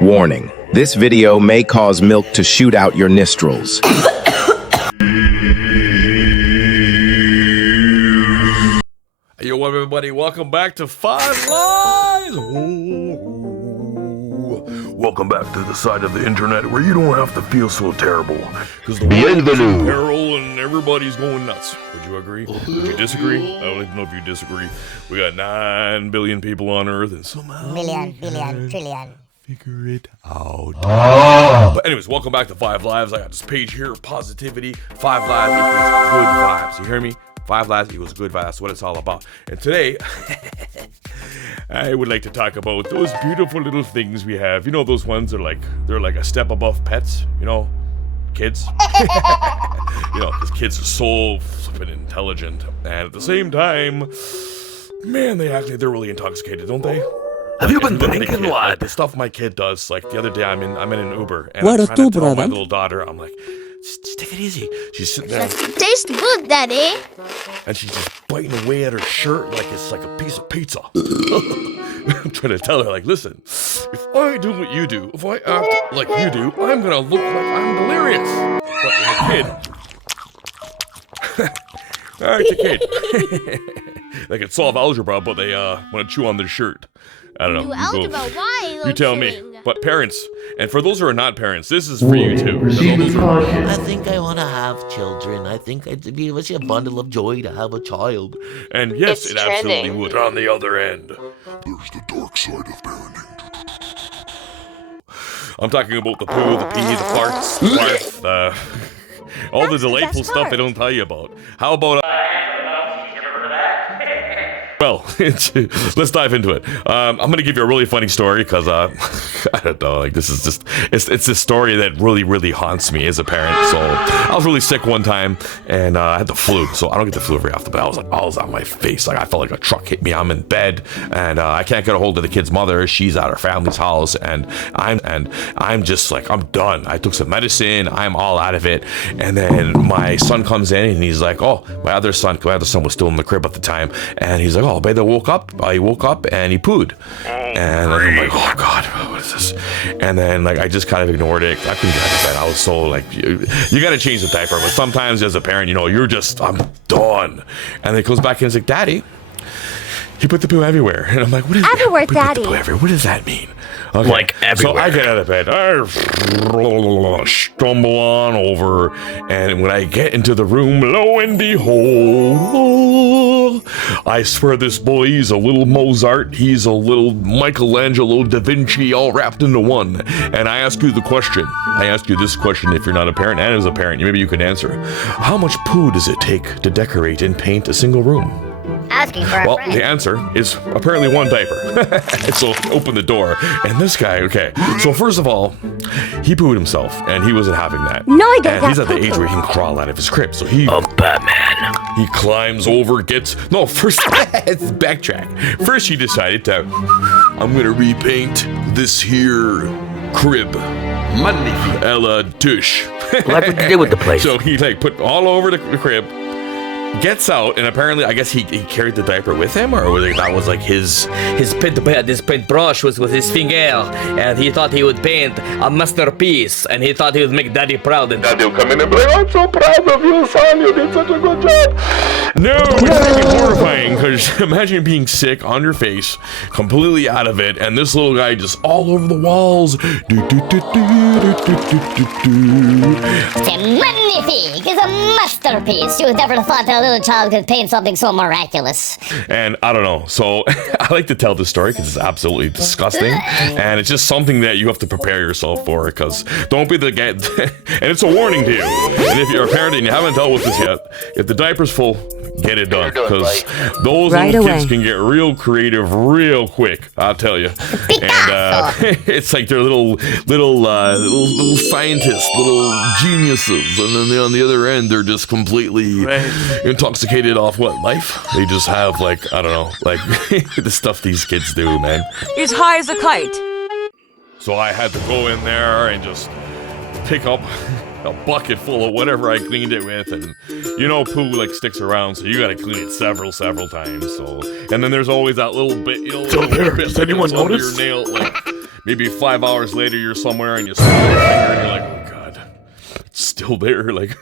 Warning, this video may cause milk to shoot out your nostrils. Yo, everybody, welcome back to Five Lies! Welcome back to the side of the internet where you don't have to feel so terrible. Because the world is in peril and everybody's going nuts. Would you agree? Would you disagree? I don't even know if you disagree. We got 9 billion people on Earth and somehow... Million, billion, trillion. Figure it out. But anyways, welcome back to Five Lives. I got this page here, positivity. 5 Lives equals good vibes. You hear me? 5 Lives equals good vibes. That's what it's all about. And today, I would like to talk about those beautiful little things we have. You know those ones that are they're like a step above pets, you know? Kids. You know, because kids are so flippin' intelligent. And at the same time, man, they act like they're really intoxicated, don't they? Have you been thinking what? The stuff my kid does, like the other day I'm in an Uber and What I'm a trying to tell my brother? little daughter, I'm like, just take it easy. She's sitting there Tastes good, Daddy. and she's just biting away at her shirt like it's like a piece of pizza. I'm trying to tell her, like, listen, if I do what you do, if I act like you do, I'm gonna look like I'm delirious. But the kid, alright, the kid. They can solve algebra, but they want to chew on their shirt. I don't know. You algebra, why? You tell me. But parents, and for those who are not parents, this is for you too. I think I want to have children. I think it'd be such a bundle of joy to have a child. And yes, It's it absolutely trending. would. On the other end, There's the dark side of parenting. I'm talking about the poo, the pee, the farts, the barf, all the delightful stuff they don't tell you about. How about well, let's dive into it. I'm gonna give you a really funny story because I don't know, like this is just it's this story that really haunts me as a parent. So I was really sick one time and I had the flu. So I don't get the flu very often, but I was on my face. Like I felt like a truck hit me. I'm in bed and I can't get a hold of the kid's mother. She's at her family's house and I'm just like I'm done. I took some medicine. I'm all out of it. And then my son comes in and he's like, oh, my other son was still in the crib at the time, and he's like, oh, baby, he woke up and he pooed. And I'm like, oh God, what is this? And then like I just kind of ignored it. I couldn't get out of bed. I was so like, you gotta change the diaper. But sometimes as a parent, you know, I'm done. And then he goes back and he's like, Daddy, he put the poo everywhere. And I'm like, what is Everywhere, that? Put the Daddy. poo everywhere. What does that mean? Okay. Like everywhere. So I get out of bed, I stumble on over, and when I get into the room, lo and behold, I swear this boy, he's a little Mozart, he's a little Michelangelo da Vinci, all wrapped into one. And I ask you this question if you're not a parent, and as a parent, maybe you can answer. How much poo does it take to decorate and paint a single room? Asking for a Well, friend. the answer is apparently one diaper. So open the door, and this guy, okay. So first of all, he pooed himself, and he wasn't having that. No, I don't And he's got at the age poo-poo. where he can crawl out of his crib. So he Batman. he climbs over, first it's backtrack. First he decided to, I'm gonna repaint this here crib. Magnifique. Ella Tush. Like what you did with the place. So he like put all over the crib, gets out, and apparently I guess he carried the diaper with him, or was that was like his paintbrush was with his finger, and he thought he would paint a masterpiece, and he thought he would make Daddy proud. And Daddy will come in and be like, I'm so proud of you, son, you did such a good job. No, it's freaking horrifying, because imagine being sick on your face, completely out of it, and this little guy just all over the walls. C'est magnifique. It's a masterpiece. You would never have thought that a little child could paint something so miraculous. And I don't know, so I like to tell this story because it's absolutely disgusting, and it's just something that you have to prepare yourself for, because don't be the guy, and it's a warning to you, and if you're a parent and you haven't dealt with this yet, if the diaper's full, get it done, because those Right little away. kids can get real creative real quick, I'll tell you. And it's like they're little scientists, little geniuses, and then on the other end, they're just completely intoxicated off what, life? They just have like, I don't know, like the stuff these kids do, man. He's high as a kite. So I had to go in there and just pick up a bucket full of whatever I cleaned it with, and you know poo like sticks around, so you gotta clean it several times. So, and then there's always that little bit, you know, So little there, bit does anyone under notice? your nail, like Maybe 5 hours later, you're somewhere and you snap your finger and you're like, oh God, it's still there. Like,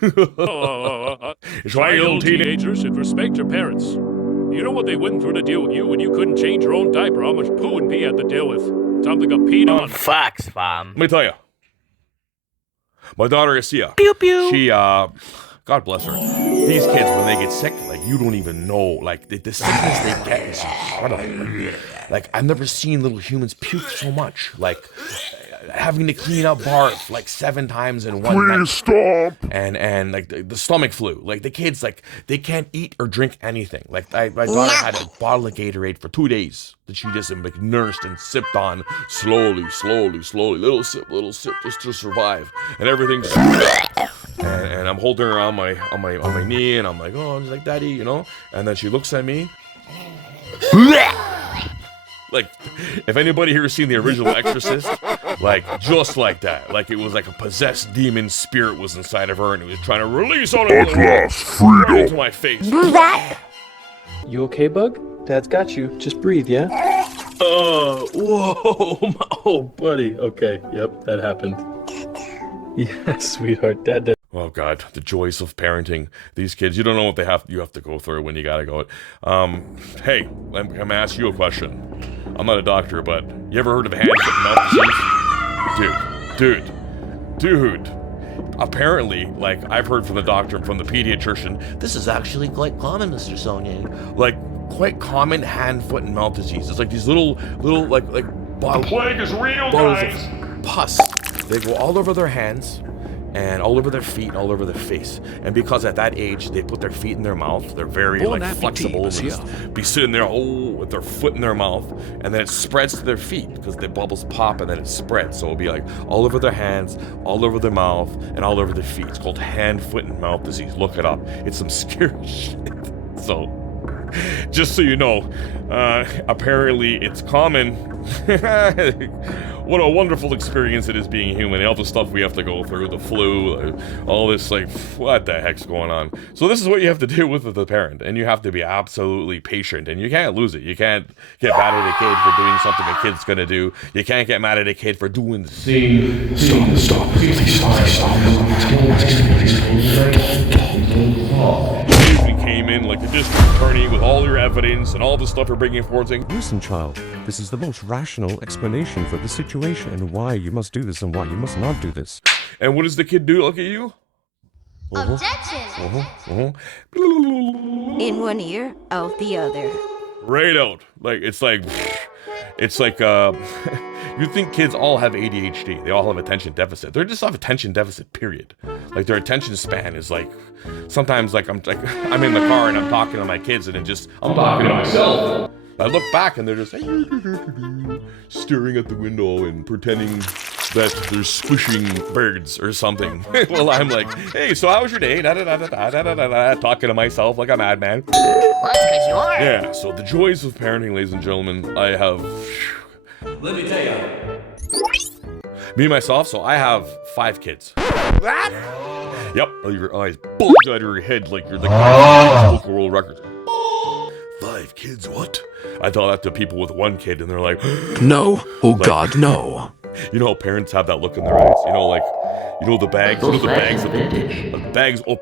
Child teenagers should respect your parents. You know what they went through to deal with you when you couldn't change your own diaper, how much poo and pee had to deal with. Something got peed on. Facts, fam. Let me tell you. My daughter, Asia, she, God bless her. These kids, when they get sick, like, you don't even know. Like, the sickness they get is incredible. Like, I've never seen little humans puke so much. Like, having to clean up barf, like, 7 times in one night. Please stop. And like, the stomach flu. Like, the kids, like, they can't eat or drink anything. Like, my daughter had a bottle of Gatorade for 2 days that she just, like, nursed and sipped on slowly. Little sip, just to survive. And everything's... And I'm holding her on my knee, and I'm like, oh, I'm just like, Daddy, you know? And then she looks at me. Like, if anybody here has seen the original Exorcist, like, just like that. Like, it was like a possessed demon spirit was inside of her, and it was trying to release all of it right into my face. You okay, Bug? Dad's got you. Just breathe, yeah? Whoa. Oh, buddy. Okay, yep, that happened. Yeah, sweetheart. Dad. Oh God, the joys of parenting these kids. You don't know what you have to go through when you gotta go. Hey, I'm gonna ask you a question. I'm not a doctor, but you ever heard of hand, foot, mouth disease? Dude. Apparently, like, I've heard from the doctor and from the pediatrician, This is actually quite common, Mr. Saunier. like, quite common hand, foot, and mouth disease. It's like these little like bottles. The plague is real, guys. Of pus. They go all over their hands, and all over their feet, and all over their face. And because at that age, they put their feet in their mouth, they're very, like, flexible, and just be sitting there, with their foot in their mouth, and then it spreads to their feet, because the bubbles pop, and then it spreads. So it'll be, like, all over their hands, all over their mouth, and all over their feet. It's called hand, foot, and mouth disease. Look it up. It's some scary shit. So, just so you know, apparently it's common. What a wonderful experience it is being human. All the stuff we have to go through, the flu, all this, like, what the heck's going on? So this is what you have to deal with as a parent, and you have to be absolutely patient, and you can't lose it. You can't get mad at a kid for doing something a kid's gonna do. You can't get mad at a kid for doing the same. Stop. Please we came in like the district attorney with all your evidence and all the stuff you're bringing forward saying, Listen, child, this is the most rational explanation for the situation and why you must do this and why you must not do this. and what does the kid do? Look at you. Objection! In one ear, out the other. Right out. Like, it's like, you think kids all have ADHD. They all have attention deficit. They just have attention deficit, period. Like, their attention span is like, sometimes, like, I'm in the car and I'm talking to my kids and I'm talking to myself. I look back and they're just staring at the window and pretending that they're squishing birds or something. Well, I'm like, hey, so how was your day? Talking to myself like a madman. Well, that's because you are. Yeah, so the joys of parenting, ladies and gentlemen, I have... Let me tell you. Me, myself, so I have 5 kids. What? Yep, your eyes bulge out of your head like you're the Guinness World Records. 5 kids, what? I tell that to people with 1 kid, and they're like, no, oh like, God, no. You know how parents have that look in their eyes? You know, like, the bags? You know the bags? The bags, The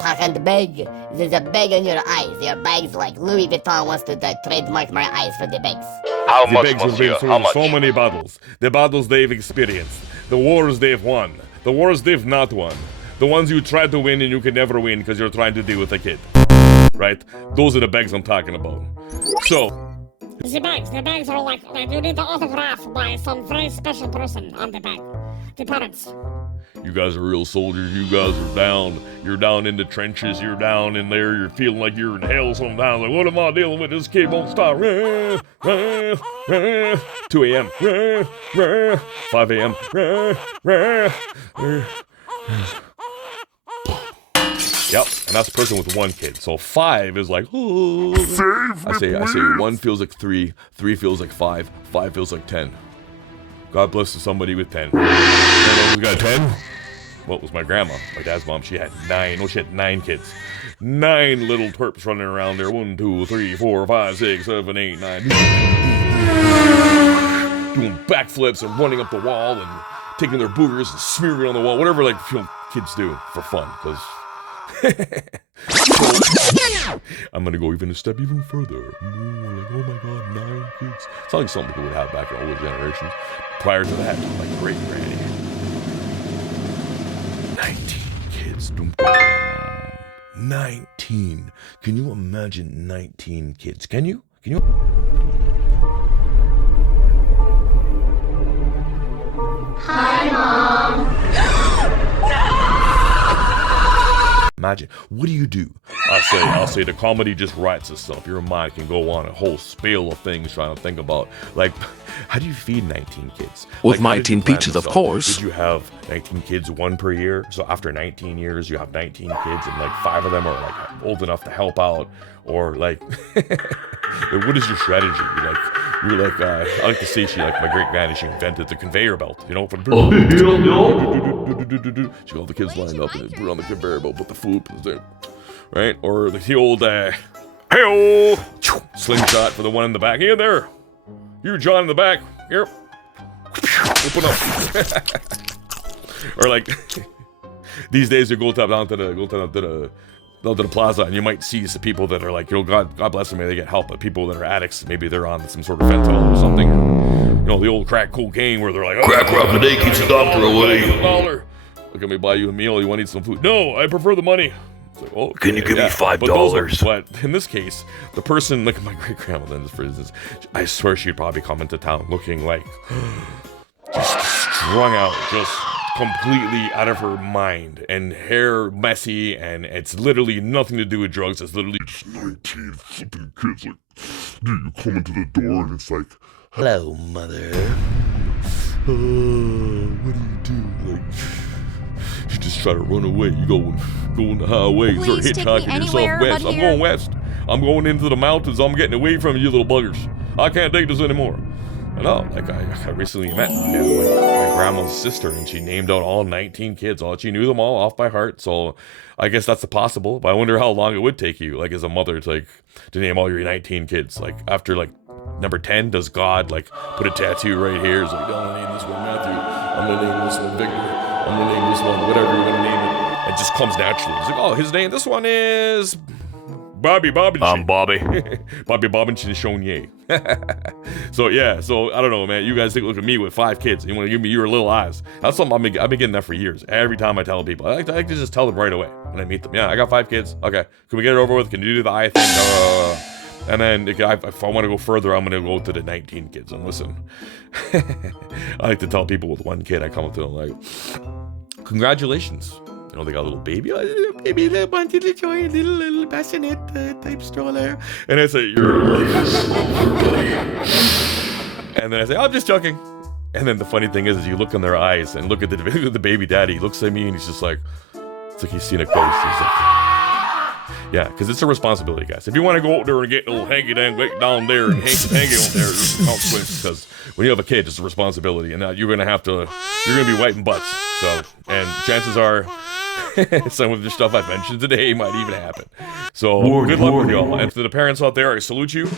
pack on the bag. There's a bag on your eyes. Your bags like Louis Vuitton wants to trademark my eyes for the bags. How the much, bags have been through so many battles. The battles they've experienced. The wars they've won. The wars they've not won. The ones you tried to win and you could never win because you're trying to deal with a kid. Right? Those are the bags I'm talking about. So... The bags are like you need the autograph by some very special person on the bag. The parents. You guys are real soldiers. You guys are down. You're down in the trenches. You're down in there. You're feeling like you're in hell sometimes. Like, what am I dealing with? This kid won't stop. 2 a.m. 5 a.m. Yep, and that's a person with 1 kid. So 5 is like, oh. I say 1 feels like 3, 3 feels like 5, 5 feels like 10. God bless somebody with 10. Anyone who's got 10? Well, it was my grandma, my dad's mom. She had 9. Oh, she had 9 kids. 9 little twerps running around there. 1, 2, 3, 4, 5, 6, 7, 8, 9. doing backflips and running up the wall and taking their boogers and smearing it on the wall, whatever like kids do for fun. Because I'm gonna go even a step even further. Like, oh my god, 9 kids. It's not like something people would have back in older generations. Prior to that, like great granny. 19 kids. 19. Can you imagine 19 kids? Can you? Can you? Hi, Mom. Imagine. What do you do? I'll say the comedy just writes itself. Your mind can go on a whole spell of things trying to think about, like, how do you feed 19 kids? With like, 19 pizzas, of course. Did you have 19 kids, 1 per year? So after 19 years, you have 19 kids, and like 5 of them are like old enough to help out, or like, what is your strategy? You're like, I like to say she, like my great granny, she invented the conveyor belt, you know? She got all the kids lined up and put it on the conveyor belt, put the food, put it there, right? Or the old, hey-oh, slingshot for the one in the back. Hey there, you John in the back, here, open up. Or like, these days you go down to the plaza, and you might see some people that are like, you know, God bless them, maybe they get help, but people that are addicts, maybe they're on some sort of fentanyl or something, you know, the old crack cocaine where they're like, Crack rock a day keeps the doctor away. $1. Look at me, buy you a meal, you want to eat some food? No, I prefer the money. It's like, oh, Can you give me $5? But in this case, the person, like my great grandmother, for instance, I swear she'd probably come into town looking like just strung out, just completely out of her mind, and hair messy, and it's literally nothing to do with drugs. It's literally It's 19 flipping kids. Like, dude, you come into the door and it's like, Hello, mother. what do you do? Like, you just try to run away. You go on the highway, you start Please take me hitchhiking yourself anywhere west. but I'm here. going west. I'm going into the mountains. I'm getting away from you little buggers. I can't take this anymore. I know, like I recently met my grandma's sister, and she named out all 19 kids. She knew them all off by heart, so I guess that's possible. But I wonder how long it would take you, like as a mother, to name all your 19 kids. Like after like number 10, does God like put a tattoo right here? It's like, I'm gonna name this one Matthew. I'm gonna name this one Victor. I'm gonna name this one whatever you're gonna name it. It just comes naturally. It's like, oh, his name. This one is Bobby Bobbinson. I'm Bobby. Bobby Bobbinson Chonier. So yeah, so I don't know, man. You guys look at me with 5 kids. You want to give me your little eyes. That's something I've been getting that for years. Every time I tell people, I like to just tell them right away when I meet them. Yeah, I got 5 kids. Okay, can we get it over with? Can you do the eye thing? And then if I want to go further, I'm going to go to the 19 kids. And listen, I like to tell people with 1 kid, I come up to them like, congratulations. You know, they got a little baby, they wanted to join a little bassinet type stroller. And I say, you're and then I say, I'm just joking. And then the funny thing is you look in their eyes and look at the baby daddy. He looks at me and he's just like, it's like he's seen a ghost. He's like, yeah, because it's a responsibility, guys. If you want to go out there and get a little hanky-dang down there and hanky on there, there's consequences, because when you have a kid, it's a responsibility, and now you're going to be wiping butts. So, and chances are, some of the stuff I've mentioned today might even happen. So, good luck with y'all. And to the parents out there, I salute you.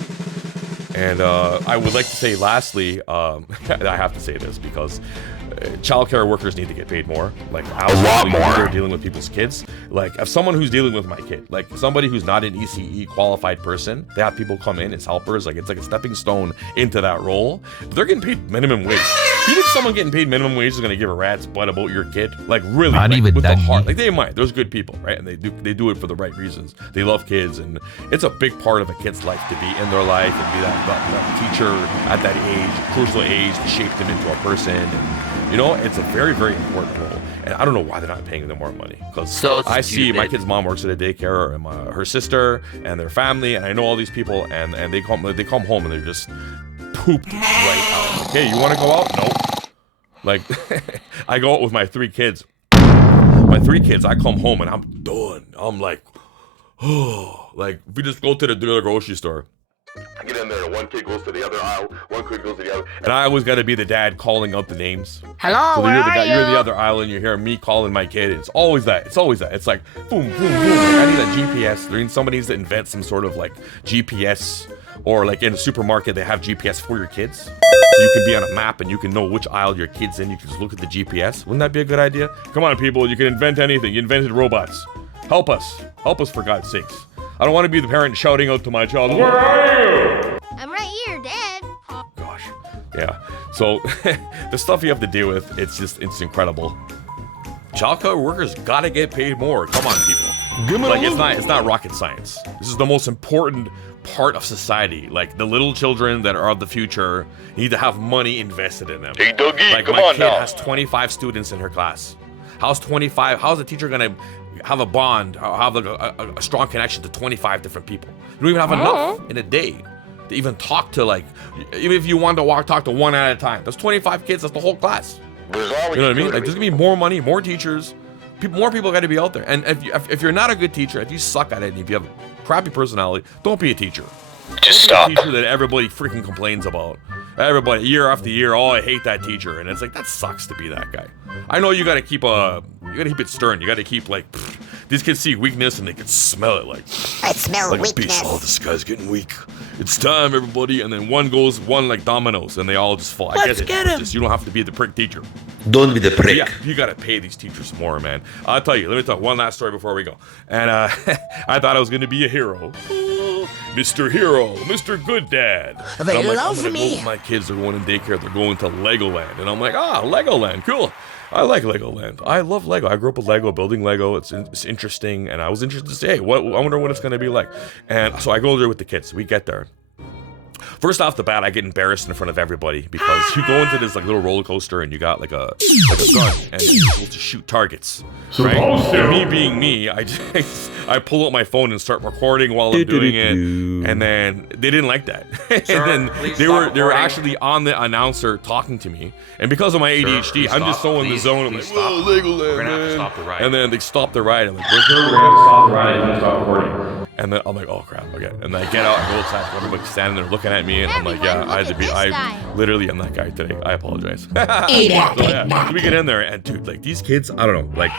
And I would like to say, lastly, I have to say this because childcare workers need to get paid more. Like, a lot more. They're dealing with people's kids. Like, if someone who's dealing with my kid, like somebody who's not an ECE qualified person, they have people come in as helpers. Like, it's like a stepping stone into that role. They're getting paid minimum wage. You think someone getting paid minimum wage is going to give a rat's butt about your kid? Like, really? Not even with the heart. Like, they might. There's good people, right? And they do it for the right reasons. They love kids, and it's a big part of a kid's life to be in their life and be that teacher at that age, crucial age, to shape them into a person. And, you know, it's a very, very important role. And I don't know why they're not paying them more money. Because I see my kid's mom works at a daycare, and her sister and their family, and I know all these people, and they come home and they're just pooped right out. Okay, you want to go out? Nope. Like, I go out with my 3 kids. My 3 kids, I come home and I'm done. I'm like, oh, like if we just go to the grocery store. I get in there, one kid goes to the other aisle, one kid goes to the other, and I always got to be the dad calling out the names. Hello, so where you're the are guy, you? You're in the other aisle, and you hear me calling my kid. It's always that. It's always that. It's like boom, boom, boom. Like, I need a GPS. There needs somebody needs to invent some sort of like GPS, or like in a supermarket they have GPS for your kids. So so you can be on a map and you can know which aisle your kid's in. You can just look at the GPS. Wouldn't that be a good idea? Come on, people, you can invent anything. You invented robots. Help us for God's sakes. I don't want to be the parent shouting out to my child, "Where are you?" I'm right here, Dad. Gosh, yeah. So the stuff you have to deal with, it's incredible. Childcare workers gotta get paid more. Come on, people. Like it's not rocket science. This is the most important part of society. Like the little children that are of the future need to have money invested in them. Hey, Dougie, like come my on kid now. has 25 students in her class. How's the teacher gonna have a bond or have like a strong connection to 25 different people? You don't even have enough in a day to even talk to, like, even if you want to talk to one at a time. That's 25 kids, that's the whole class. You know what I mean? Like, there's gonna be more money, more teachers, more people got to be out there. And if you're not a good teacher, if you suck at it, and if you have a crappy personality, don't be a teacher. Just Don't stop. be a teacher that everybody freaking complains about. Everybody, year after year, oh, I hate that teacher, and it's like, that sucks to be that guy. I know you gotta keep it stern. You gotta keep, like, these kids see weakness and they can smell it, like, I smell like a beast. weakness. Oh, this guy's getting weak. It's time, everybody. And then one like dominoes, and they all just fall. Let's I get get it. him. Just, you don't have to be the prick teacher. Don't be the prick. Yeah, you gotta pay these teachers more, man. I'll tell you. Let me tell one last story before we go. And I thought I was gonna be a hero. Mr. Hero, Mr. Good Dad. They I'm like, love I'm gonna me. go, my kids are going in daycare. They're going to Legoland, and I'm like, Legoland, cool. I like Legoland. I love Lego. I grew up with Lego, building Lego. It's interesting, and I was interested to say, hey, I wonder what it's gonna be like. And so I go there with the kids. We get there. First off the bat, I get embarrassed in front of everybody because you go into this like little roller coaster and you got like a gun and you're supposed to shoot targets, right? And me being me, I pull out my phone and start recording while I'm doing it, and then they didn't like that. And then they were actually on the announcer talking to me, and because of my ADHD, I'm just so in the zone. I'm like, whoa, Legoland, we're gonna have to stop the ride. And then they stop the ride. I'm like, we're gonna have to stop the ride and stop recording. And then I'm like, oh crap, okay. And then I get out, I go outside, everybody's standing there looking at me, and I'm like, yeah, I had to be, I literally am that guy today. I apologize. So yeah, we get in there, and dude, like these kids, I don't know, like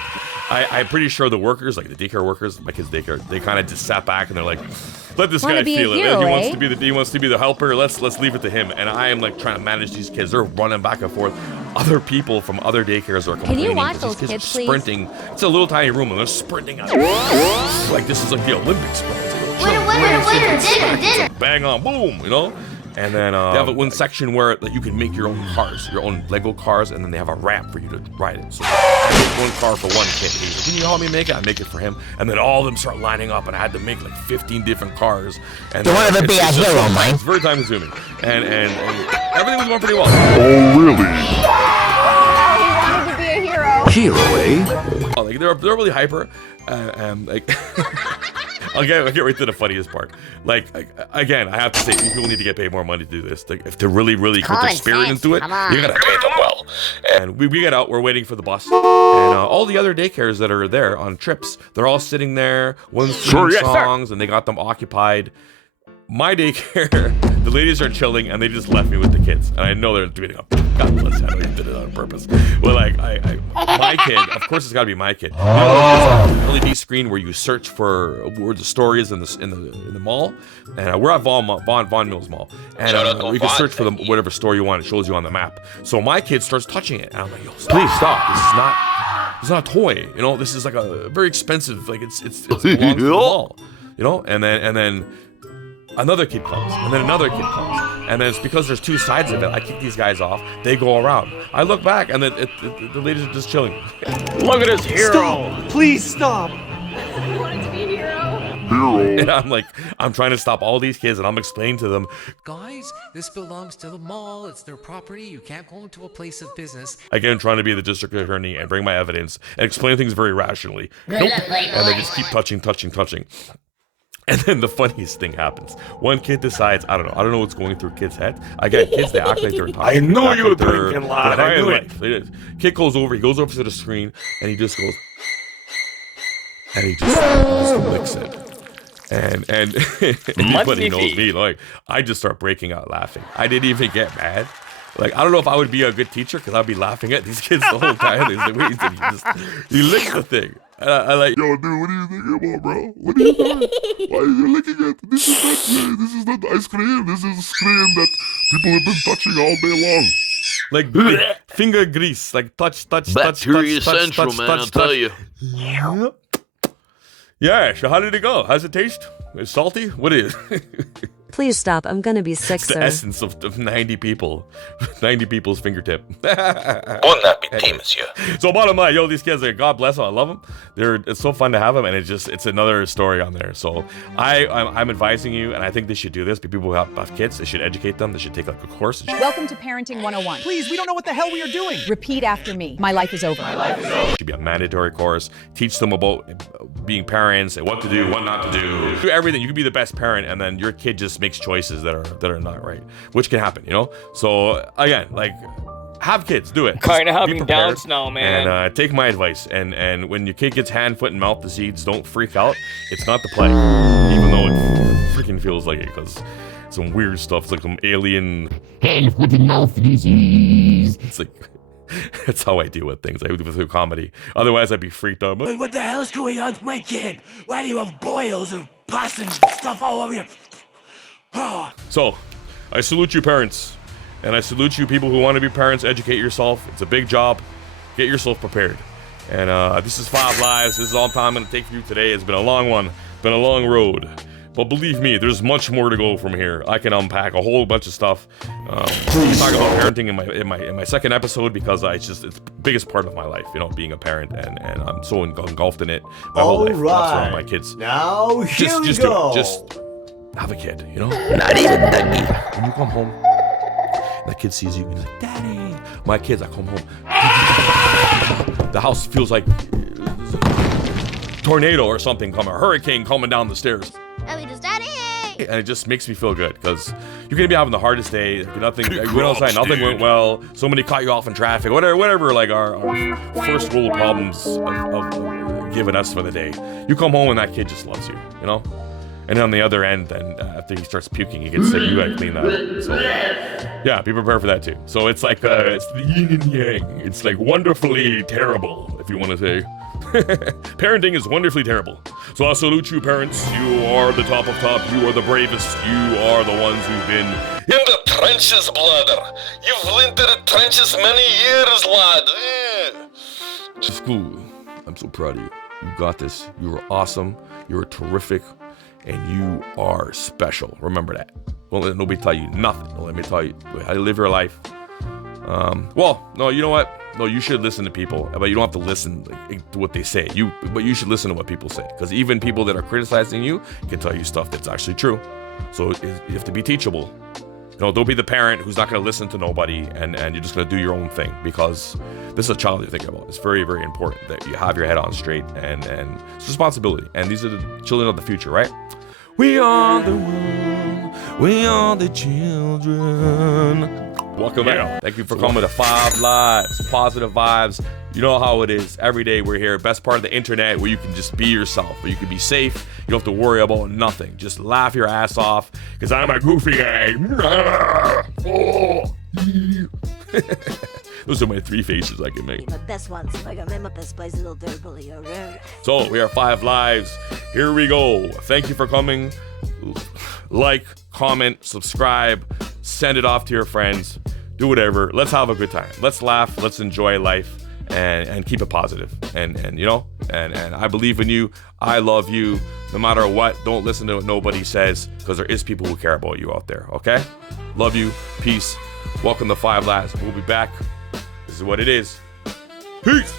I'm pretty sure the workers, like the daycare workers, my kids' daycare, they kind of just sat back and they're like, let this guy feel it. He wants to be the helper. Let's leave it to him. And I am like trying to manage these kids. They're running back and forth. Other people from other daycares are complaining. Can you watch those kids kids, are sprinting. It's a little tiny room and they're sprinting out. Like this is like the Olympics, bro. Winner, bang on, boom, you know. And then they have one section where you can make your own cars, your own Lego cars, and then they have a ramp for you to ride it. So I make one car for one kid. He's like, can you help me make it? I make it for him. And then all of them start lining up, and I had to make like 15 different cars. And You want to be a hero, man? It's very time consuming. And everything was going pretty well. Oh, really? He wanted to be a hero. Hero, eh? Oh, like they're really hyper. Like I'll get right to the funniest part. Like again, I have to say, these people need to get paid more money to do this. Like, if they're really put their spirit into it, you gotta pay them well. And we get out, we're waiting for the bus, and all the other daycares that are there on trips, they're all sitting there, one's singing songs, and they got them occupied. My daycare, the ladies are chilling, and they just left me with the kids. And I know they're doing it. God bless you, I know you did it on purpose. But like, my kid, of course it's got to be my kid. You know, there's an LED screen where you search for where the store is in the mall, and we're at Von Mills Mall, and you can search for whatever store you want. It shows you on the map. So my kid starts touching it, and I'm like, yo, please stop. This is not a toy. You know, this is like a very expensive. Like it belongs to the mall. You know, and then another kid comes, and then another kid comes, and then it's because there's two sides of it. I kick these guys off, they go around. I look back, and then the ladies are just chilling. Look at this hero! Stop! Please stop! And I'm like, I'm trying to stop all these kids, and I'm explaining to them, Guys, this belongs to the mall. It's their property. You can't go into a place of business. again, trying to be the district attorney and bring my evidence and explain things very rationally. Nope. And they just keep touching. And then the funniest thing happens. One kid decides, I don't know what's going through kids' heads. Again, kids, they act like they're intoxicated. I know you were drinking, lad. I knew it. Kid goes over to the screen, and he just goes, and he just licks it. And anybody knows me, like, I just start breaking out laughing. I didn't even get mad. Like, I don't know if I would be a good teacher, because I'd be laughing at these kids the whole time. He's like, wait, he licked the thing. I like. Yo, dude, what are you thinking about, bro? What are you doing? Why are you looking at? This is not ice cream. This is cream that people have been touching all day long. Like finger grease, like touch, Bacteria Central, man, I'll tell you. Yeah, so how did it go? How's it taste? It's salty? What is it? Please stop. I'm gonna be sick, It's the sir. essence of 90 people. 90 people's fingertip. Bon appetit, monsieur. So bottom line, yo, these kids, God bless them. I love them. It's so fun to have them, and it's another story on there. So I'm advising you, and I think they should do this. People who have kids, they should educate them. They should take like a course. Welcome to Parenting 101. Please, we don't know what the hell we are doing. Repeat after me. My life is over. It should be a mandatory course. Teach them about being parents and what to do, what not to do. Do everything. You can be the best parent, and then your kid just makes choices that are not right, which can happen, you know. So again, like, have kids, do it. Kind of Just be having prepared, doubts now, man. And take my advice. And when your kid gets hand, foot, and mouth disease, don't freak out. It's not the plague, even though it freaking feels like it, because some weird stuff. It's like some alien hand, foot, and mouth disease. It's like. That's how I deal with things. I do it through comedy. Otherwise, I'd be freaked out. Wait, what the hell is going on with my kid? Why do you have boils and pus and stuff all over you? Oh. So, I salute you parents. And I salute you people who want to be parents. Educate yourself. It's a big job. Get yourself prepared. And this is 5 Lives. This is all the time I'm going to take for you today. It's been a long one. Been a long road. But believe me, there's much more to go from here. I can unpack a whole bunch of stuff. We talk about parenting in my second episode because it's the biggest part of my life, you know, being a parent, and I'm so engulfed in it my whole life. Right. My kids. Now here we go. Just have a kid, you know. Not even that either. When you come home, the kid sees you and he's like, "Daddy." My kids, I come home, the house feels like a tornado or something coming, a hurricane coming down the stairs. And it just makes me feel good because you're gonna be having the hardest day. Nothing went well. Somebody caught you off in traffic. Whatever. Like our first world problems of giving us for the day. You come home and that kid just loves you, you know. And on the other end, then after he starts puking, he gets sick. You gotta clean that up. So yeah, be prepared for that too. So it's like it's the yin and yang. It's like wonderfully terrible, if you want to say. Parenting is wonderfully terrible. So I salute you, parents. You are the top of top. You are the bravest. You are the ones who've been in the trenches, brother. You've lived in the trenches many years, lad. School. I'm so proud of you. You got this. You are awesome. You're terrific. And you are special. Remember that. Don't let nobody tell you nothing. Don't let me tell you how to live your life. Well, no, you know what? No, you should listen to people, but you don't have to listen to what they say. But you should listen to what people say, because even people that are criticizing you can tell you stuff that's actually true. So you have to be teachable. You know, don't be the parent who's not going to listen to nobody and you're just going to do your own thing, because this is a child you're thinking about. It's very, very important that you have your head on straight, and it's responsibility. And these are the children of the future, right? We are the world. We are the children. Welcome back. Thank you for coming to 5 Lives. Positive vibes. You know how it is. Every day we're here. Best part of the internet, where you can just be yourself, where you can be safe. You don't have to worry about nothing. Just laugh your ass off, because I'm a goofy guy. Those are my 3 faces I can make. My best ones. Like I'm in my best place, little dirty bully. So we are 5 Lives. Here we go. Thank you for coming. Like, comment, subscribe, send it off to your friends. Do whatever. Let's have a good time. Let's laugh. Let's enjoy life, and keep it positive. And you know, and I believe in you. I love you. No matter what, don't listen to what nobody says, because there is people who care about you out there. Okay? Love you. Peace. Welcome to 5 Lives. We'll be back. This is what it is. Peace.